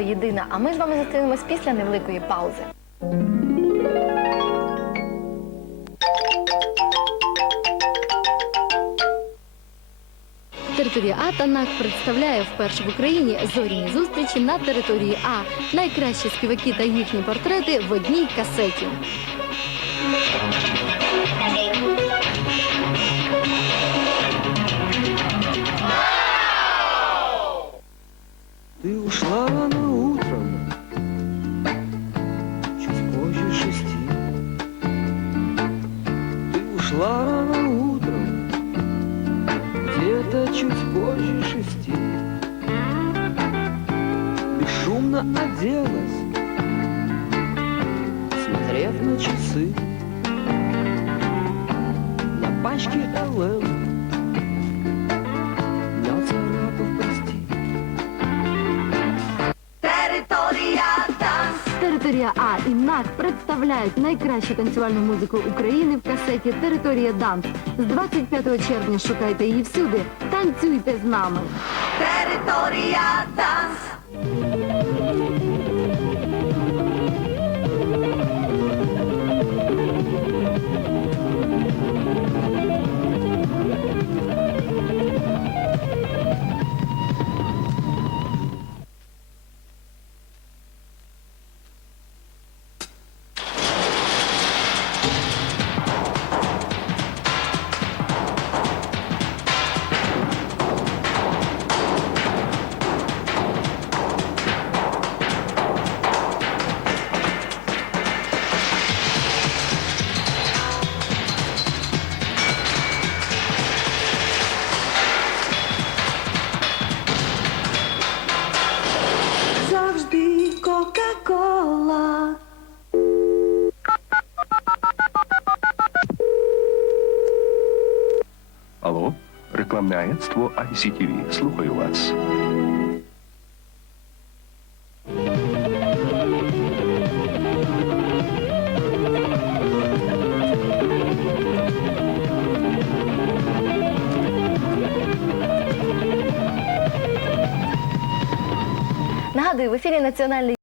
його єдина. А ми з вами зустрінемось після невеликої паузи. Територія А та НАК представляє вперше в Україні зоряні зустрічі на території А. Найкращі співаки та їхні портрети в одній касеті. Ты ушла чуть позже шести. Бесшумно оделась, смотрев на часы, на пачке ЛМ, Територія А і НАК представляють найкращу танцювальну музику України в касеті Територія Данс. З 25 червня шукайте її всюди. Танцюйте з нами. Територія данс. Алло, рекламне агентство ICTV. Слухаю вас. Нагадую, в ефірі національний